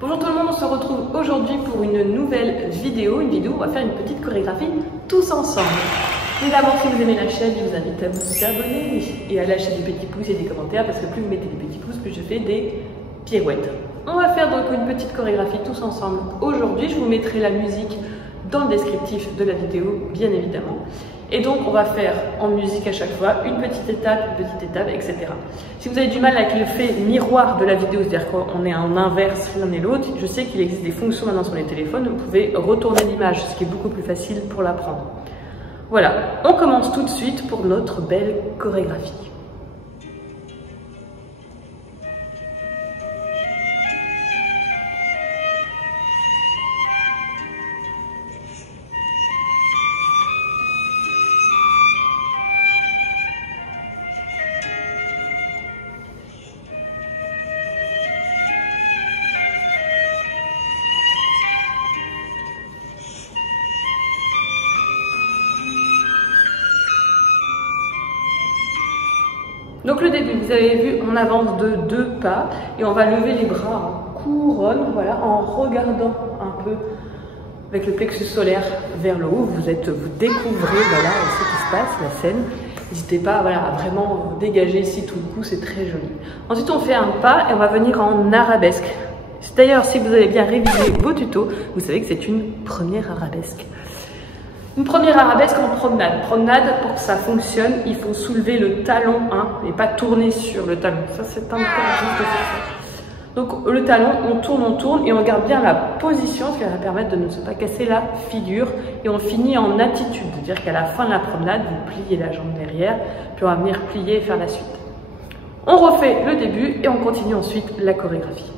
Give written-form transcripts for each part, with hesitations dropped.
Bonjour tout le monde, on se retrouve aujourd'hui pour une nouvelle vidéo. Où on va faire une petite chorégraphie tous ensemble. Mais d'abord, si vous aimez la chaîne, je vous invite à vous abonner et à lâcher des petits pouces et des commentaires parce que plus vous mettez des petits pouces, plus je fais des pirouettes. On va faire donc une petite chorégraphie tous ensemble. Aujourd'hui, je vous mettrai la musique dans le descriptif de la vidéo, bien évidemment. Et donc, on va faire en musique à chaque fois une petite étape, etc. Si vous avez du mal avec le fait miroir de la vidéo, c'est-à-dire qu'on est en inverse l'un et l'autre, je sais qu'il existe des fonctions maintenant sur les téléphones, vous pouvez retourner l'image, ce qui est beaucoup plus facile pour l'apprendre. Voilà, on commence tout de suite pour notre belle chorégraphie. Donc le début, vous avez vu, on avance de 2 pas et on va lever les bras en couronne, voilà, en regardant un peu avec le plexus solaire vers le haut. Vous découvrez voilà, ce qui se passe, la scène. N'hésitez pas voilà, à vraiment dégager ici tout le cou, c'est très joli. Ensuite, on fait un pas et on va venir en arabesque. D'ailleurs, si vous avez bien révisé vos tutos, vous savez que c'est une première arabesque. Une première arabesque en promenade. Promenade, pour que ça fonctionne, il faut soulever le talon et pas tourner sur le talon. Ça, c'est un peu juste de faire ça. Donc, le talon, on tourne et on garde bien la position, ce qui va permettre de ne pas casser la figure. Et on finit en attitude, c'est-à-dire qu'à la fin de la promenade, vous pliez la jambe derrière, puis on va venir plier et faire la suite. On refait le début et on continue ensuite la chorégraphie.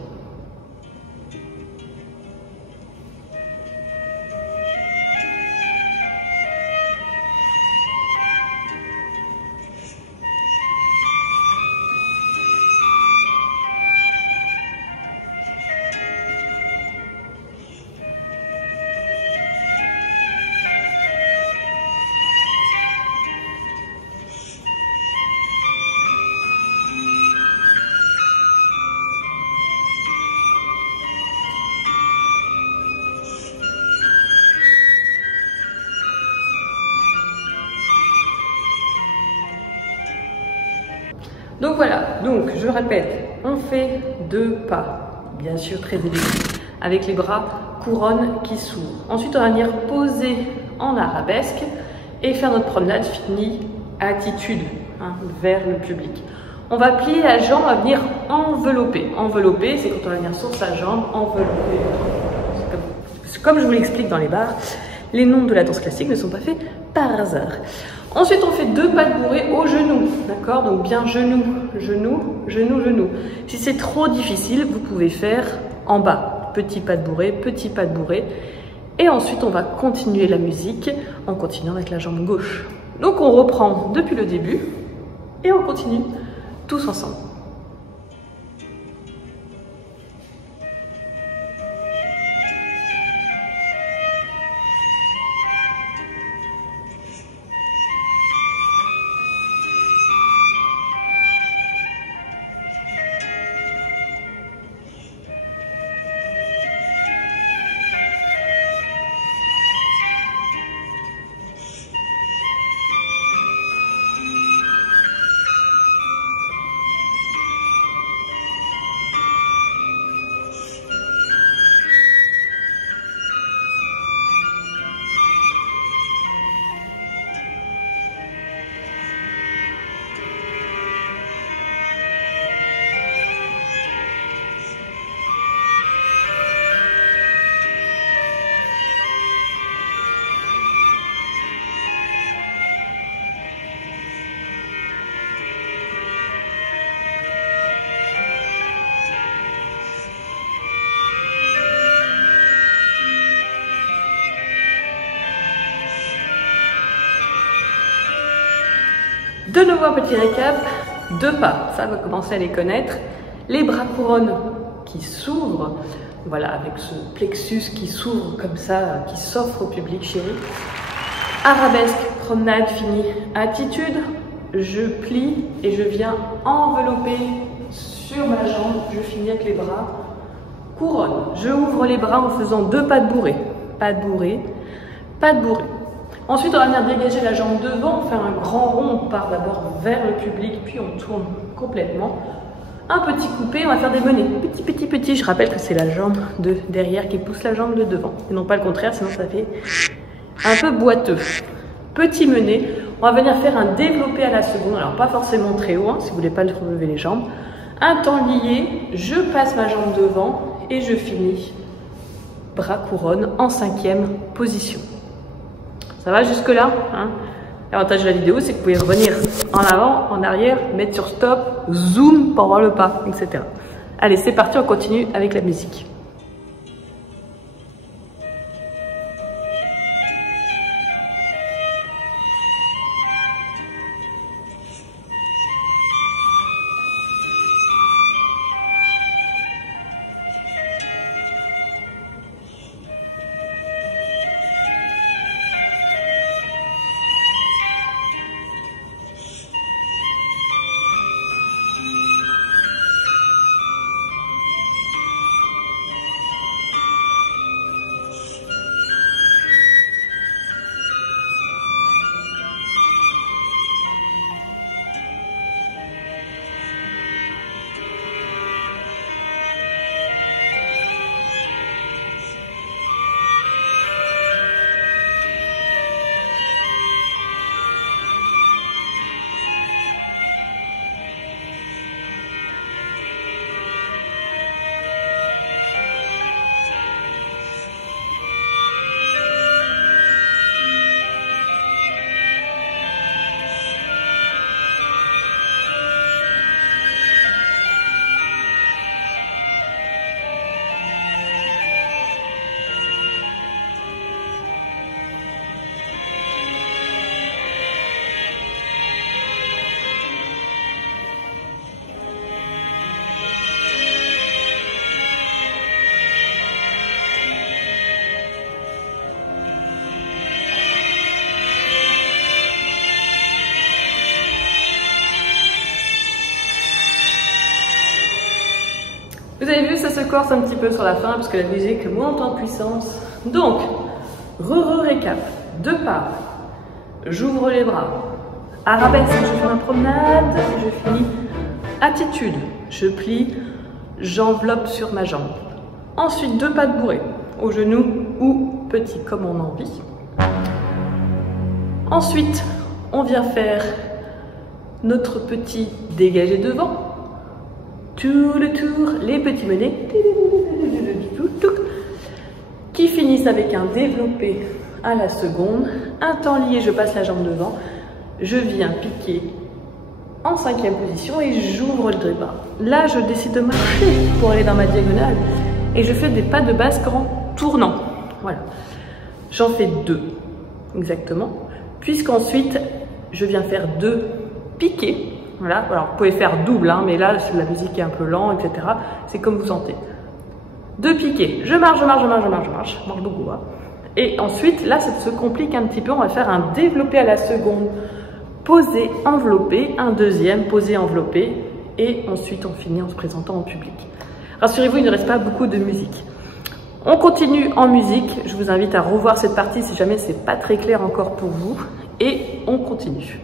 Donc voilà, donc je répète, on fait 2 pas, bien sûr très élevés, avec les bras couronne qui s'ouvrent. Ensuite, on va venir poser en arabesque et faire notre promenade finie attitude vers le public. On va plier la jambe, on va venir envelopper. Envelopper, c'est quand on va venir sur sa jambe, envelopper. Comme je vous l'explique dans les barres, les noms de la danse classique ne sont pas faits par hasard. Ensuite, on fait 2 pas de bourrée au genou, d'accord? Donc bien genou, genou, genou, genou. Si c'est trop difficile, vous pouvez faire en bas. Petit pas de bourrée, petit pas de bourrée. Et ensuite, on va continuer la musique en continuant avec la jambe gauche. Donc on reprend depuis le début et on continue tous ensemble. De nouveau un petit récap, 2 pas, ça va commencer à les connaître. Les bras couronne qui s'ouvrent, voilà, avec ce plexus qui s'ouvre comme ça, qui s'offre au public chéri. Arabesque, promenade finie, attitude, je plie et je viens envelopper sur ma jambe, je finis avec les bras couronne. Je ouvre les bras en faisant 2 pas de bourrée. Pas de bourrée, pas de bourrée. Ensuite, on va venir dégager la jambe devant, faire un grand rond. On part d'abord vers le public, puis on tourne complètement. Un petit coupé, on va faire des menées. Petit, petit, petit. Je rappelle que c'est la jambe de derrière qui pousse la jambe de devant. Et non pas le contraire, sinon ça fait un peu boiteux. Petit mené. On va venir faire un développé à la seconde. Alors, pas forcément très haut, hein, si vous voulez pas relever les jambes. Un temps lié, je passe ma jambe devant et je finis bras couronne en 5e position. Ça va jusque là, hein? L'avantage de la vidéo, c'est que vous pouvez revenir en avant, en arrière, mettre sur stop, zoom pour voir le pas, etc. Allez, c'est parti, on continue avec la musique. Vous avez vu, ça se corse un petit peu sur la fin parce que la musique monte en puissance. Donc, récap. 2 pas. J'ouvre les bras. Arabesque, je fais ma promenade. Je finis. Attitude. Je plie. J'enveloppe sur ma jambe. Ensuite, 2 pas de bourrée. Au genou ou petit comme on a envie. Ensuite, on vient faire notre petit dégagé devant. Tout le tour, les petits menés qui finissent avec un développé à la seconde. Un temps lié, je passe la jambe devant. Je viens piquer en 5e position et j'ouvre le trépas. Là, je décide de marcher pour aller dans ma diagonale et je fais des pas de basque en tournant. Voilà. J'en fais 2 exactement, puisqu'ensuite, je viens faire 2 piqués. Voilà, alors vous pouvez faire double, hein, mais là, la musique est un peu lente, etc. C'est comme vous sentez. 2 piqués, je marche beaucoup. Hein. Et ensuite, là, ça se complique un petit peu. On va faire un développé à la seconde, posé, enveloppé, un deuxième, posé, enveloppé, et ensuite on finit en se présentant en public. Rassurez-vous, il ne reste pas beaucoup de musique. On continue en musique. Je vous invite à revoir cette partie si jamais c'est pas très clair encore pour vous, et on continue.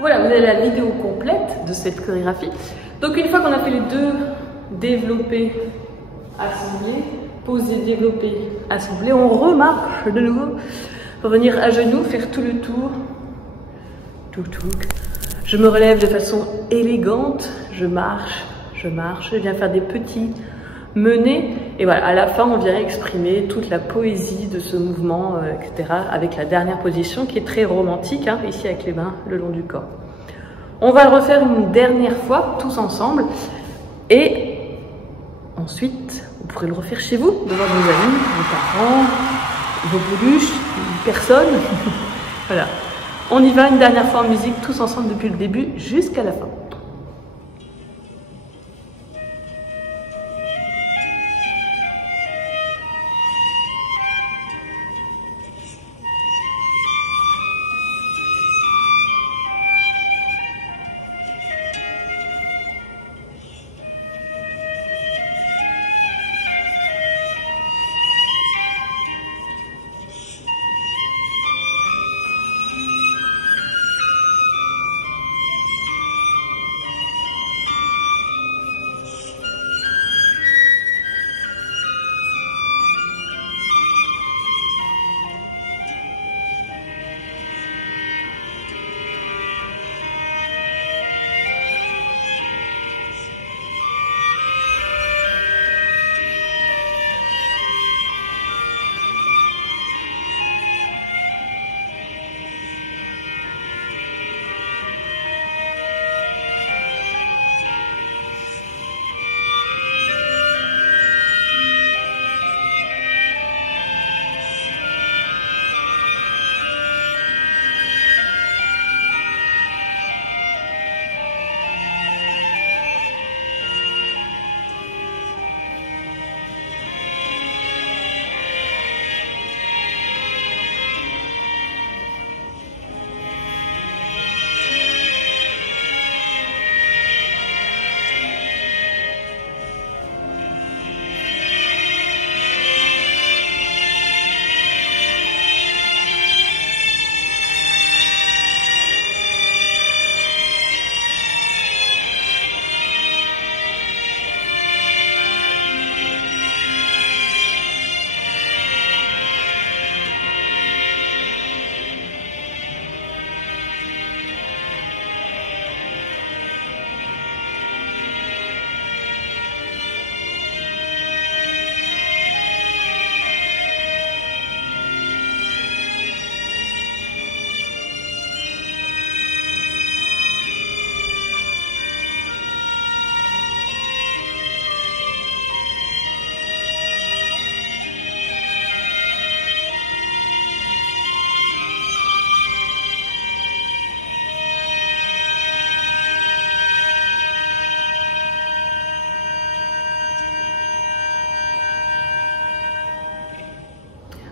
Voilà, vous avez la vidéo complète de cette chorégraphie. Donc une fois qu'on a fait les deux développés, assemblés, posés, développés, assemblés, on remarche de nouveau pour venir à genoux, faire tout le tour. Je me relève de façon élégante, je marche, je viens faire des petits menés. Et voilà, à la fin, on vient exprimer toute la poésie de ce mouvement, etc. avec la dernière position qui est très romantique, hein, ici avec les mains le long du corps. On va le refaire une dernière fois, tous ensemble. Et ensuite, vous pourrez le refaire chez vous, devant vos amis, vos parents, vos peluches, personne. Voilà. On y va une dernière fois en musique, tous ensemble depuis le début jusqu'à la fin.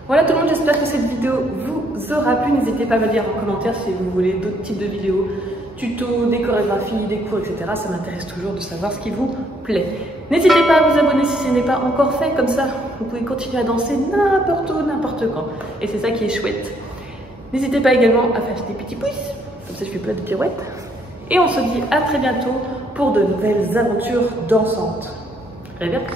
Voilà tout le monde, j'espère que cette vidéo vous aura plu. N'hésitez pas à me dire en commentaire si vous voulez d'autres types de vidéos, tutos, des chorégraphies, des cours, etc. Ça m'intéresse toujours de savoir ce qui vous plaît. N'hésitez pas à vous abonner si ce n'est pas encore fait, comme ça vous pouvez continuer à danser n'importe où, n'importe quand. Et c'est ça qui est chouette. N'hésitez pas également à faire des petits pouces, comme ça je fais plein de pirouettes. Et on se dit à très bientôt pour de nouvelles aventures dansantes. À bientôt.